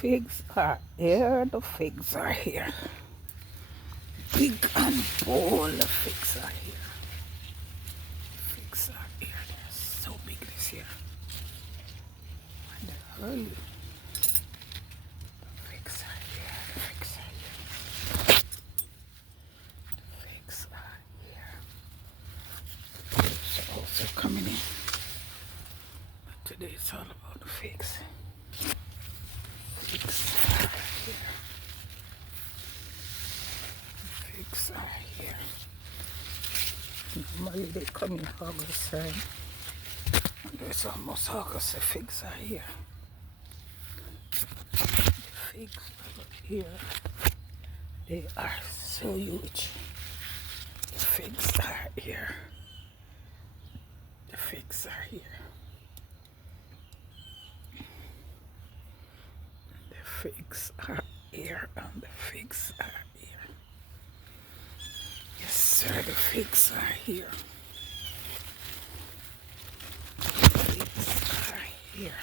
Figs are here, the figs are here. Big and bold figs are here. Figs are here, they're so big this year. And they're early. The figs are here, the figs are here. The figs are here. They're also coming in. But today it's all about the figs. Figs are here. Figs are here. Normally they come in August time. And it's almost August, the figs are here. The figs are here. They are so huge. The figs are here. The figs are here. The figs are here and the figs are here. Yes, sir, the figs are here. The figs are here.